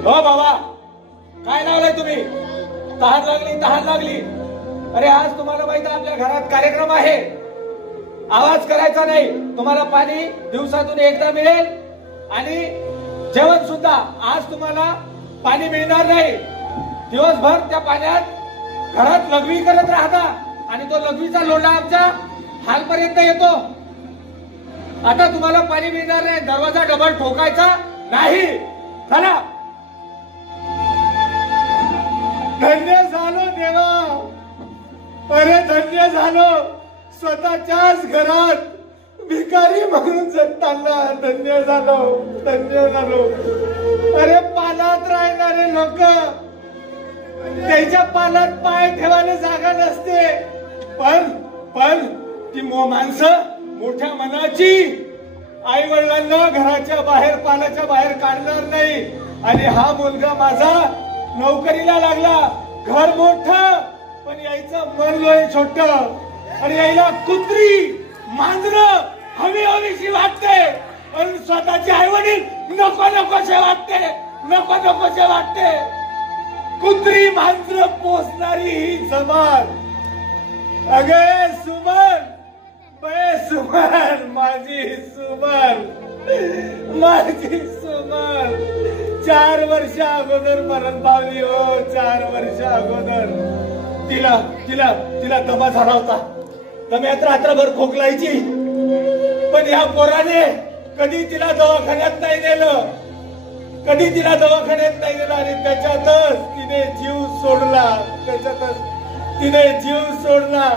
हो बाबा, काय लावलंय तुम्ही? तहान लागली, तहान लागली. अरे आज तुम्हाला माहित आहे आपल्या घरात कार्यक्रम आहे. आवाज करायचा नाही. तुम्हाला पाणी दिवसातून एकदा मिळेल आणि जेवण सुद्धा. आज तुम्हाला पाणी मिळणार नाही. दिवसभर त्या पाण्यात घरात लघवी करत राहता आणि तो लघवीचा लोंढा आमच्या हालपर्यंत येतो. आता तुम्हाला पाणी मिळणार नाही. दरवाजा डबल ठोकायचा नाही. चला. धन्य झालो देवा. अरे धन्य झालो. स्वतःच्याच घरात भिकारी म्हणून जगताना धन्य झालो. धन्य झालो. अरे पालात राहणारे लोक, त्याच्या पालात पाय ठेवायला जागा नसते. पण ती माणसं मोठ्या मनाची आई वडिलांना घराच्या बाहेर, पालाच्या बाहेर काढणार नाही. आणि हा मुलगा माझा नोकरीला लागला. घर मोठं पण यायचं मन लोय छोट. आणि यायला कुत्री मांजरं हवी हवीशी वाटते. पण स्वतःचे आई वडील नको नकोसे वाटते. नको नकोसे वाटते. कुत्री मांजरं पोसणारी ही जबान. अगे सुमन, बे सुमन, माझी सुमन, माझी सुमन 4 वर्ष अगोदर मरण पावली. हो 4 वर्ष अगोदर. तिला दमा झाला होता. दम्यात रात्रभर खोकलायची. पण या पोराने कधी तिला दवाखान्यात नाही नेलं. कधी तिला दवाखान्यात नाही गेला. आणि त्याच्यातच तिने जीव सोडला. तिने जीव सोडला.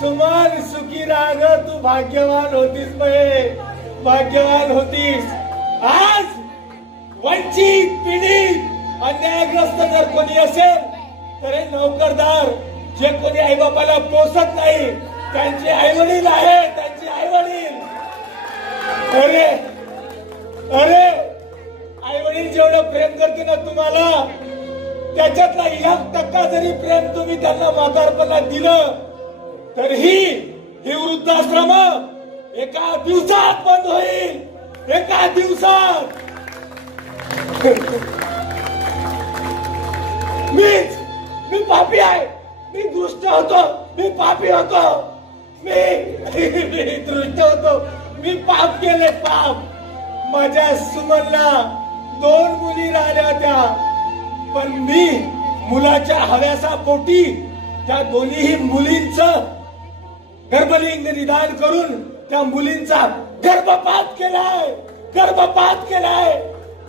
सुमन सुखी राग. तू भाग्यवान होतीस बे. भाग्यवान होतीस. आज वंचित, पीडित, अन्यायग्रस्त जर कोणी असेल तर हे नोकरदार, जे कोणी आई बापाला पोसत नाही, त्यांचे आई वडील आहेत. त्यांचे आई वडील. अरे अरे आई वडील जेवढं प्रेम करते ना तुम्हाला, त्याच्यातला 1% जरी प्रेम तुम्ही त्यांना म्हातारपणात दिलं तरीही हे वृद्धाश्रम एका दिवसात बंद होईल. एका दिवसात. मी पापी आहे. मी दुष्ट होतो. मी पापी होतो. मी दृष्ट होतो. मी पाप केले. पाप. माझ्या सुमनला 2 मुली राहिल्या होत्या. पण मी मुलाच्या हव्यासा पोटी त्या दोन्ही मुलींचं गर्भलिंग निदान करून त्या मुलींचा गर्भपात केलाय. गर्भपात केलाय.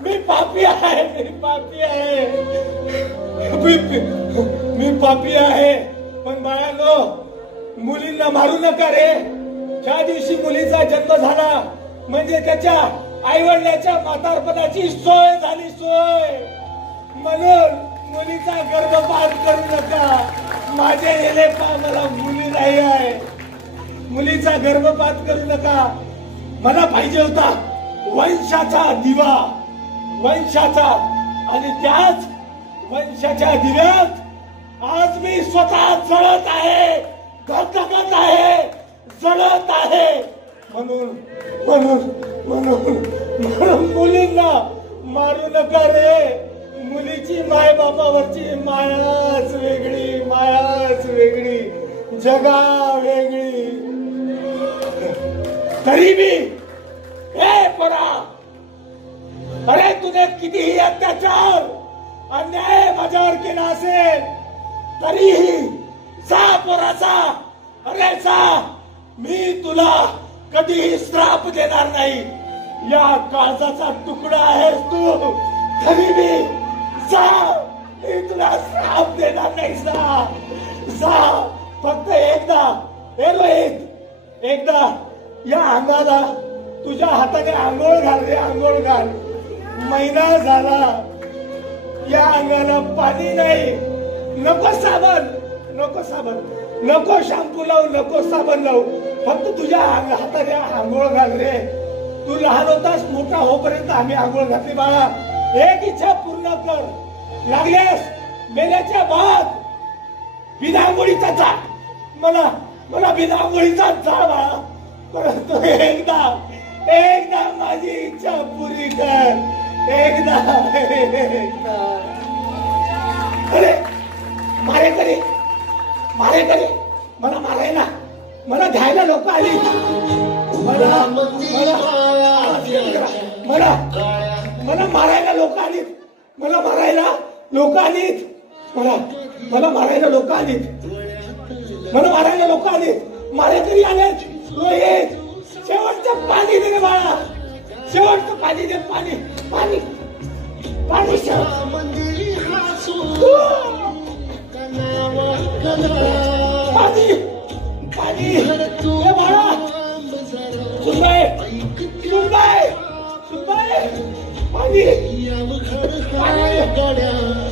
मी पापी आहे. मी पापी आहे. मी पापी आहे. पण बाळांनो, मुलींना मारू नका रे. ज्या दिवशी मुलीचा जन्म झाला म्हणजे त्याच्या आई वडिलांच्या म्हातारपणाची सोय झाली. सोय. म्हणून मुलीचा गर्भपात करू नका. माझे गेले का मला मुली नाही आहे. मुलीचा गर्भपात करू नका. मला पाहिजे होता वंशाचा दिवा. वंशाचा. आणि त्याच वंशाच्या दिव्यात आज मी स्वतः जळत आहे. धगधगत आहे. जळत आहे. म्हणून म्हणून म्हणून मुलींना मारू नका रे. मुलीची माय बापावरची मायाच वेगळी. मायाच वेगळी. जगा वेगळी. तरी भी ए पोरा, अरे तुझे कितीही अत्याचार अन्याय माझ्यावर केला असेल तरीही जा पोराचा. अरे जा. मी तुला कधीही श्राप देणार नाही. या काळजाचा तुकडा आहेस तू. तरी मी जा. मी तुला श्राप देणार नाही. जा. जा. फक्त एकदा हे रोहित, एकदा या अंगाला तुझ्या हाताने आंघोळ घाल रे. आंघोळ घाल. महिना झाला या अंगाला पाणी नाही. नको साबण. नको साबण. नको शॅम्पू लावू. नको साबण लावू. फक्त तुझ्या हाताने आंघोळ घाल रे. तू लहान होतास. मोठा होपर्यंत आम्ही आंघोळ घातली. बाळा एक इच्छा पूर्ण कर. लागल्यास मेल्याच्या बाद बिना आंघोळीचा जा. मला बिना आंघोळीचा जा बाळा. परंतु एकदा माझी इच्छा पुरी कर. एकदा अरे मारेकरी मारेकरी मला मारायला मला घ्यायला लोक आली मला मला मला मारायला लोक आलीत मला मारायला लोक आलीत मला मला मारायला लोक आलीत मला मारायला लोक आलीत मारेकरी आलेत रोहित शेवटचं पाणी दे रे बाळा शेवटचं पाणी दे पाणी पाणी पाणी पाणी पाणी हे बाळा सुनबाई सुनबाई सुनबाई पाणी पाणी